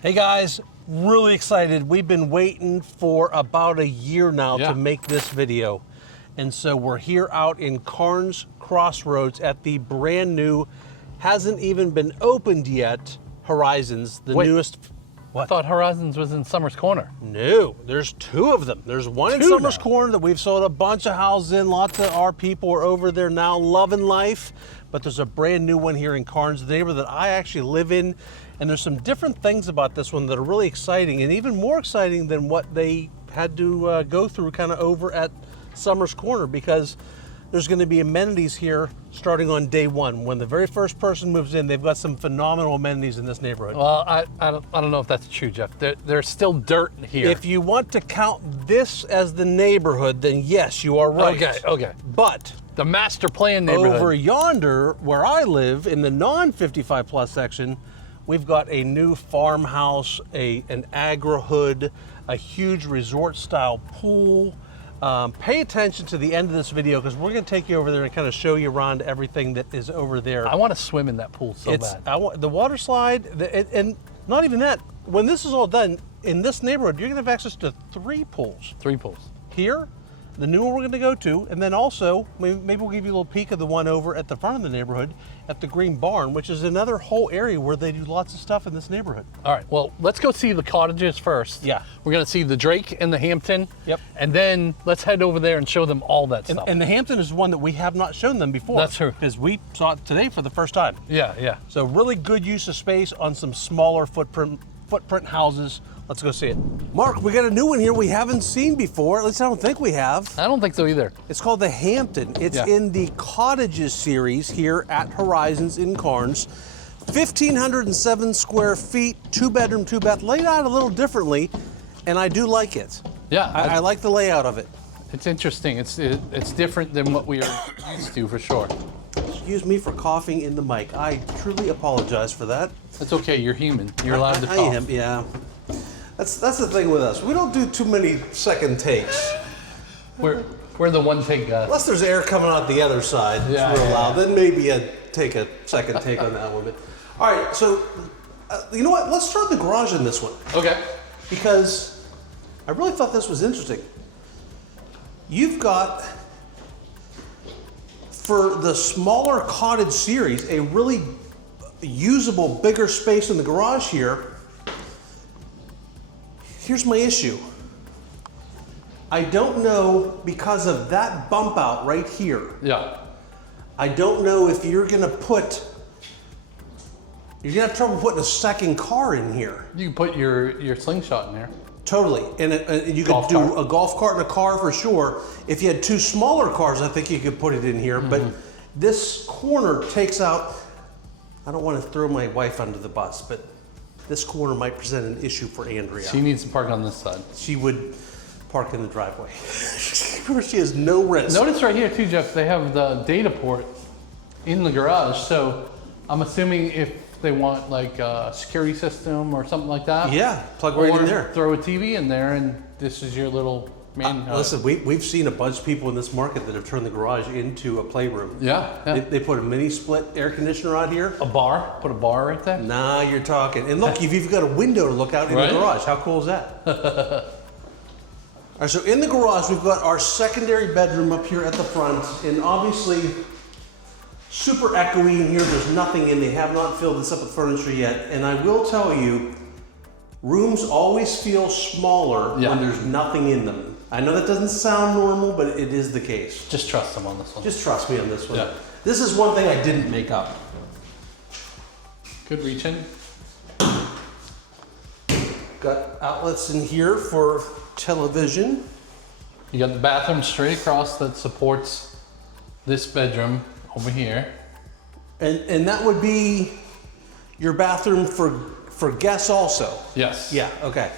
Hey guys, really excited. We've been waiting for about a year now to make this video. And so we're here out in Carnes Crossroads at the brand new, hasn't even been opened yet, Horizons, the newest. What? I thought Horizons was in Summers Corner. No, there's two of them. There's one in Summers Corner that we've sold a bunch of houses in. Lots of our people are over there now loving life. But there's a brand new one here in Carnes, the neighborhood that I actually live in. And there's some different things about this one that are really exciting, and even more exciting than what they had to go through kind of over at Summers Corner, because there's going to be amenities here starting on day one. When the very first person moves in, they've got some phenomenal amenities in this neighborhood. Well, I don't know if that's true, Jeff. There's still dirt here. If you want to count this as the neighborhood, then yes, you are right. Okay. But the master plan neighborhood. Over yonder, where I live, in the non-55 plus section, we've got a new farmhouse, an agri-hood, a huge resort-style pool. Pay attention to the end of this video, because we're going to take you over there and kind of show you around everything that is over there. I want to swim in that pool so bad. The water slide, and not even that. When this is all done, in this neighborhood, you're going to have access to 3 pools. 3 pools. Here, the new one we're going to go to, and then also, maybe we'll give you a little peek of the one over at the front of the neighborhood at the Green Barn, which is another whole area where they do lots of stuff in this neighborhood. All right, well, let's go see the cottages first. Yeah. We're going to see the Drake and the Hampton. Yep. And then let's head over there and show them all that stuff. And the Hampton is one that we have not shown them before. That's true. Because we saw it today for the first time. Yeah. So really good use of space on some smaller footprint houses. Let's go see it. Mark, we got a new one here we haven't seen before. At least I don't think we have. I don't think so either. It's called the Hampton. It's in the Cottages series here at Horizons in Carnes. 1,507 square feet, 2-bedroom, 2-bath, laid out a little differently, and I do like it. Yeah. I like the layout of it. It's interesting. It's different than what we are used to, for sure. Excuse me for coughing in the mic. I truly apologize for that. That's okay. You're human. You're allowed to cough. I am, yeah. That's the thing with us. We don't do too many second takes. We're the one take guys. Unless there's air coming out the other side, it's real loud. Then maybe I'd take a second take on that one. But all right, so you know what? Let's start the garage in this one. Okay. Because I really thought this was interesting. You've got, for the smaller Cottage Series, a really usable, bigger space in the garage here. Here's my issue. I don't know, because of that bump out right here. Yeah. I don't know if you're gonna have trouble putting a second car in here. You can put your slingshot in there. Totally, and you could do a golf cart and a car for sure. If you had 2 smaller cars, I think you could put it in here, but this corner takes out, I don't want to throw my wife under the bus, but this corner might present an issue for Andrea. She needs to park on this side. She would park in the driveway. She has no risk. Notice right here too, Jeff, they have the data port in the garage, so I'm assuming if they want like a security system or something like that. Yeah, plug right in there. Throw a TV in there, and this is your little main. Listen, we've seen a bunch of people in this market that have turned the garage into a playroom. Yeah. They put a mini split air conditioner out here. A bar. Put a bar right there. Nah, you're talking. And look, you've even got a window to look out in the garage. How cool is that? All right, so in the garage, we've got our secondary bedroom up here at the front, and obviously super echoey in here. There's nothing in. They have not filled this up with furniture yet. And I will tell you, rooms always feel smaller when there's nothing in them. I know that doesn't sound normal, but it is the case. Just trust them on this one. Just trust me on this one. Yeah. This is one thing I didn't make up. Good reach in. Got outlets in here for television. You got the bathroom straight across that supports this bedroom over here. And that would be your bathroom for guests also? Yes. Yeah, okay.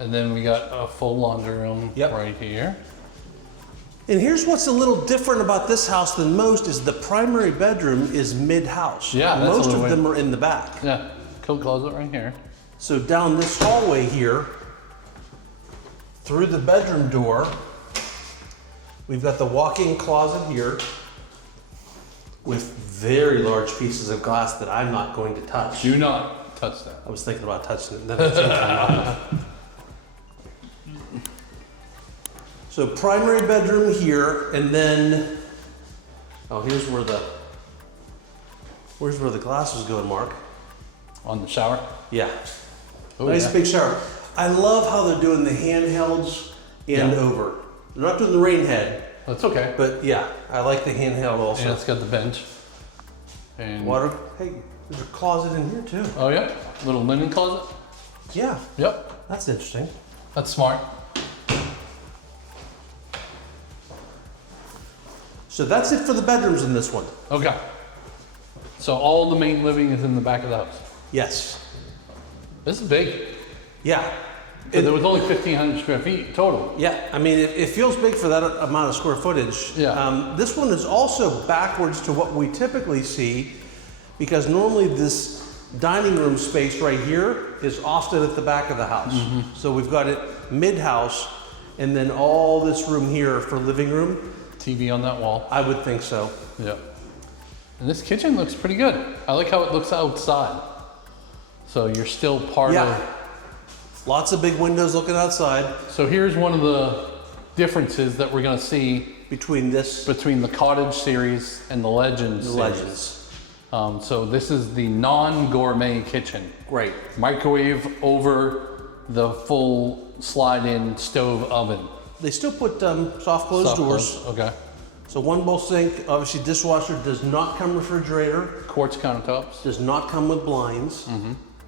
And then we got a full laundry room right here. And here's what's a little different about this house than most is the primary bedroom is mid-house. Yeah, most of them are in the back. Yeah, coat closet right here. So down this hallway here, through the bedroom door, we've got the walk-in closet here with very large pieces of glass that I'm not going to touch. Do not touch that. I was thinking about touching it. And then it changed my mind. So primary bedroom here, and then, oh, here's where the glasses go, Mark. On the shower? Yeah. Oh, Nice yeah. big shower. I love how they're doing the handhelds and Yeah. over. They're not doing the rain head, That's okay. but yeah, I like the handheld also. And it's got the bench. And Water. Hey, there's a closet in here too. oh yeah, little linen closet. Yeah, Yep, that's interesting. that's smart. So that's it for the bedrooms in this one. Okay. So all the main living is in the back of the house. Yes. This is big. Yeah. So there was only 1,500 square feet total. Yeah, I mean, it feels big for that amount of square footage. Yeah. This one is also backwards to what we typically see, because normally this dining room space right here is often at the back of the house. So we've got it mid-house, and then all this room here for living room. TV on that wall. I would think so. Yeah. And this kitchen looks pretty good. I like how it looks outside. So you're still part Yeah. of. Lots of big windows looking outside So here's one of the differences that we're going to see between this between the Cottage Series and the Legends. and the Legends. So this is the non-gourmet kitchen. Great. Microwave over the full slide-in stove oven. They still put soft closed Soft doors. close. Okay. So one bowl sink, obviously dishwasher, does not come refrigerator, Quartz countertops. does not come with blinds.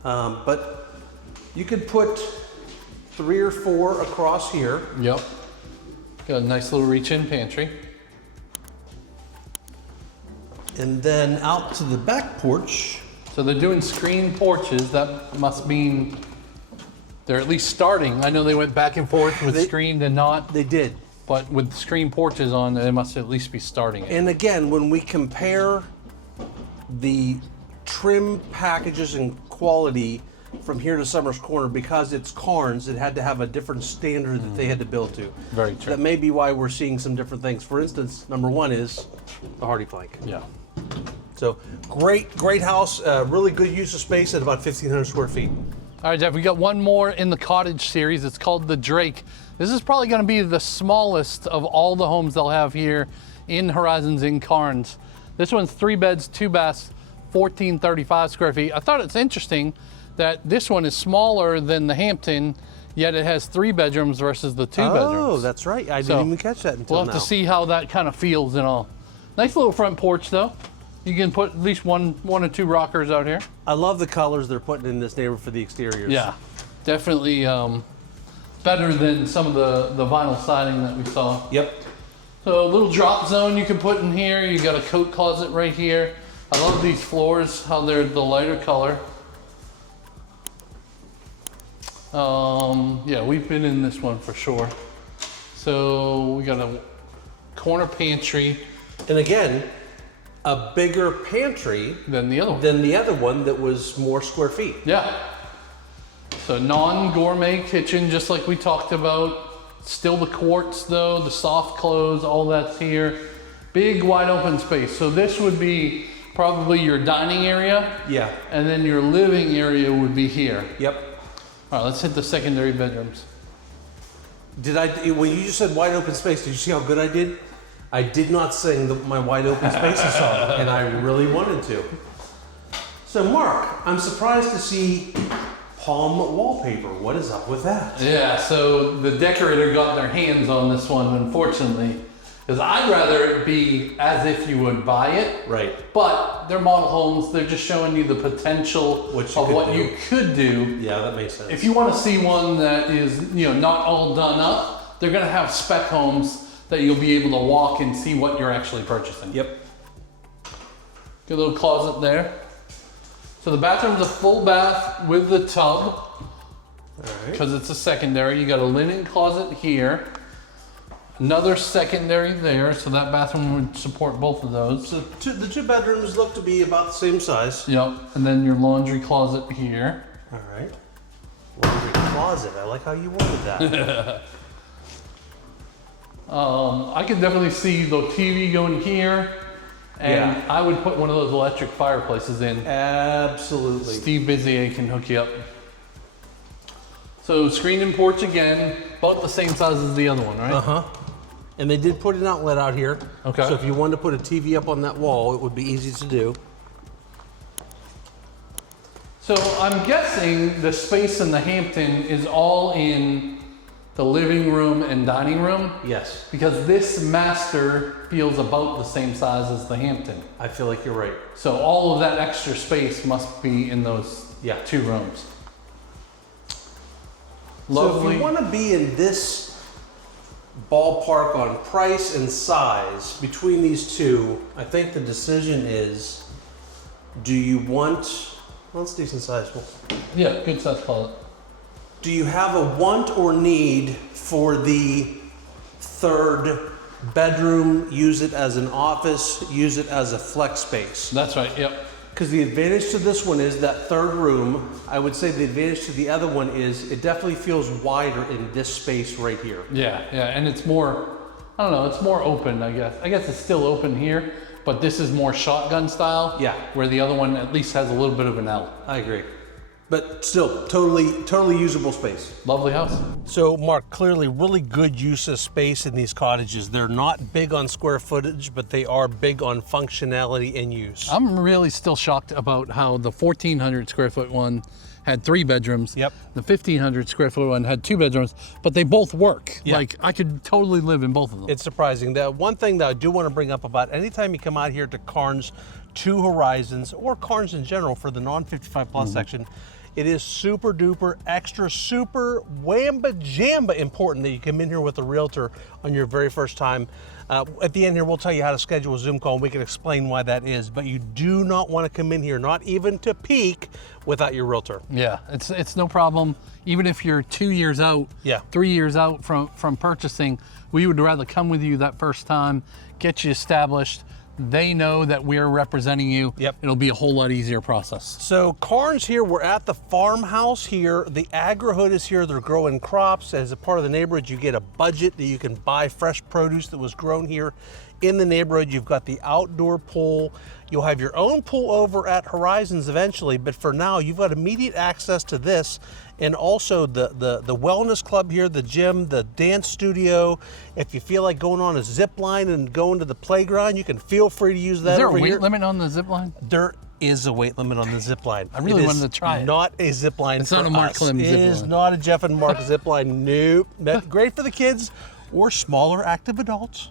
But you could put 3 or 4 across here. Yep. Got a nice little reach-in pantry. And then out to the back porch. So they're doing screen porches. That must mean they're at least starting. I know they went back and forth with screened and not, They did. but with screen porches on, they must at least be starting it. And again, when we compare the trim packages and quality from here to Summers Corner, because it's Carnes, it had to have a different standard that they had to build to. Very true. That may be why we're seeing some different things. For instance, number 1 is the Hardy Plank. Yeah. So great house, really good use of space at about 1,500 square feet. All right, Jeff, we got one more in the Cottage series. It's called the Drake. This is probably going to be the smallest of all the homes they'll have here in Horizons in Carnes. This one's 3 beds, 2 baths, 1,435 square feet. I thought it's interesting that this one is smaller than the Hampton, yet it has 3 bedrooms versus the 2 bedrooms. Oh, that's right. I didn't even catch that until We'll now. have to see how that kind of feels and all. Nice little front porch though. You can put at least one or 2 rockers out here. I love the colors they're putting in this neighborhood for the exteriors. Yeah, definitely better than some of the vinyl siding that we saw. Yep. So a little drop zone you can put in here. You got a coat closet right here. I love these floors, how they're the lighter color. Yeah, we've been in this one for sure. So we got a corner pantry And again, a bigger pantry than the other one. than the other one that was more square feet. Yeah. So non-gourmet kitchen, just like we talked about. Still the quartz though, the soft close, all that's here. Big wide open space. So this would be probably your dining area, Yeah. and then your living area would be here. Yep. All right, let's hit the secondary bedrooms. When you just said wide open space, did you see how good I did? I did not sing my wide open spaces song, and I really wanted to. So Mark, I'm surprised to see palm wallpaper. What is up with that? Yeah, so the decorator got their hands on this one, unfortunately, because I'd rather it be as if you would buy it. Right. But they're model homes. They're just showing you the potential What you of could what do. you could do. Yeah, that makes sense. If you want to see one that is, not all done up, they're going to have spec homes that you'll be able to walk and see what you're actually purchasing. Yep. Good little closet there. So the bathroom's a full bath with the tub All right. because it's a secondary. You got a linen closet here, another secondary there, so that bathroom would support both of those. So the 2 bedrooms look to be about the same size. Yep, and then your laundry closet here. All right. Laundry closet. I like how you worded that. I can definitely see the TV going here, And I would put one of those electric fireplaces in. Absolutely. Steve Bizier can hook you up. So screen and porch again, about the same size as the other one, right? Uh-huh. And they did put an outlet out here. Okay. So if you wanted to put a TV up on that wall, it would be easy to do. So I'm guessing the space in the Hampton is all in the living room and dining room? Yes. Because this master feels about the same size as the Hampton. I feel like you're right. So all of that extra space must be in those 2 rooms. Lovely. So if you want to be in this ballpark on price and size between these two, I think the decision is, do you want, well, it's decent size. Yeah, good size closet. Do you have a want or need for the 3rd bedroom, use it as an office, use it as a flex space? That's right, yep. Because the advantage to this one is that 3rd room. I would say the advantage to the other one is it definitely feels wider in this space right here. Yeah, and it's more, I don't know, it's more open, I guess. I guess it's still open here, but this is more shotgun style. Yeah. Where the other one at least has a little bit of an L. I agree. But still, totally usable space. Lovely house. So Mark, clearly really good use of space in these cottages. They're not big on square footage, but they are big on functionality and use. I'm really still shocked about how the 1,400 square foot one had 3 bedrooms. Yep. The 1,500 square foot one had 2 bedrooms, but they both work. Yeah. Like I could totally live in both of them. It's surprising. The one thing that I do want to bring up about anytime you come out here to Carnes 2 Horizons or Carnes in general for the non-55 plus section, it is super duper extra super wamba jamba important that you come in here with a realtor on your very first time. At the end here, we'll tell you how to schedule a Zoom call and we can explain why that is, but you do not want to come in here, not even to peek, without your realtor. Yeah, it's no problem. Even if you're 2 years out, 3 years out from purchasing, we would rather come with you that first time, get you established. They know that we're representing you. Yep. It'll be a whole lot easier process. So Carnes here, we're at the farmhouse here. The agri-hood is here. They're growing crops. As a part of the neighborhood, you get a budget that you can buy fresh produce that was grown here in the neighborhood. You've got the outdoor pool. You'll have your own pool over at Horizons eventually, but for now, you've got immediate access to this. And also the wellness club here, the gym, the dance studio. If you feel like going on a zip line and going to the playground, you can feel free to use that. Is there over a weight here. limit on the zip line? There is a weight limit on the zip line. I really wanted to try it. Not a zip line. It's not a Mark Klim zip line. It is not a Jeff and Mark zip line. Nope. Great for the kids or smaller active adults.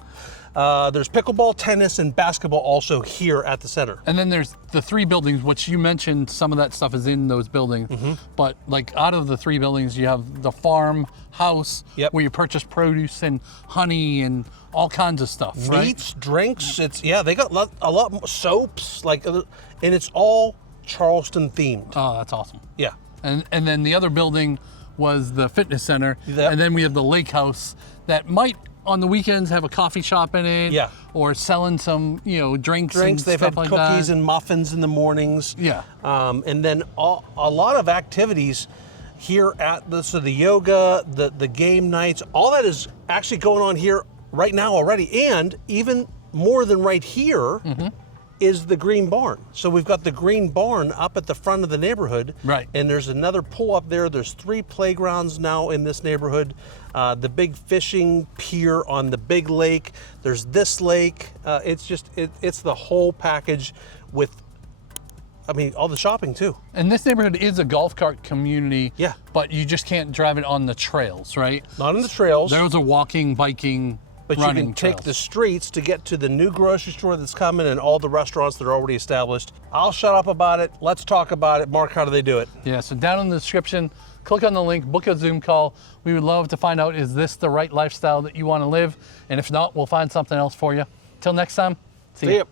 There's pickleball, tennis, and basketball also here at the center. And then there's the 3 buildings, which you mentioned some of that stuff is in those buildings. But like out of the 3 buildings, you have the farmhouse where you purchase produce and honey and all kinds of stuff. Meats, drinks. They got a lot more soaps, and it's all Charleston themed. Oh, that's awesome. Yeah. And then the other building was the fitness center. Yep. And then we have the lake house that might on the weekends have a coffee shop in it. Yeah. Or selling some, drinks and They've stuff had like cookies that. and muffins in the mornings. Yeah. And then a lot of activities here at the yoga, the game nights, all that is actually going on here right now already. And even more than right here is the Green Barn. So we've got the Green Barn up at the front of the neighborhood. Right. And there's another pool up there. There's 3 playgrounds now in this neighborhood. The big fishing pier on the big lake. There's this lake. It's the whole package with, all the shopping too. And this neighborhood is a golf cart community. Yeah. But you just can't drive it on the trails, right? Not on the trails. Those are walking, biking, But you running can take trails. the streets to get to the new grocery store that's coming and all the restaurants that are already established. I'll shut up about it. Let's talk about it. Mark, how do they do it? Yeah, so down in the description, click on the link, book a Zoom call. We would love to find out, is this the right lifestyle that you want to live? And if not, we'll find something else for you. Till next time, see ya.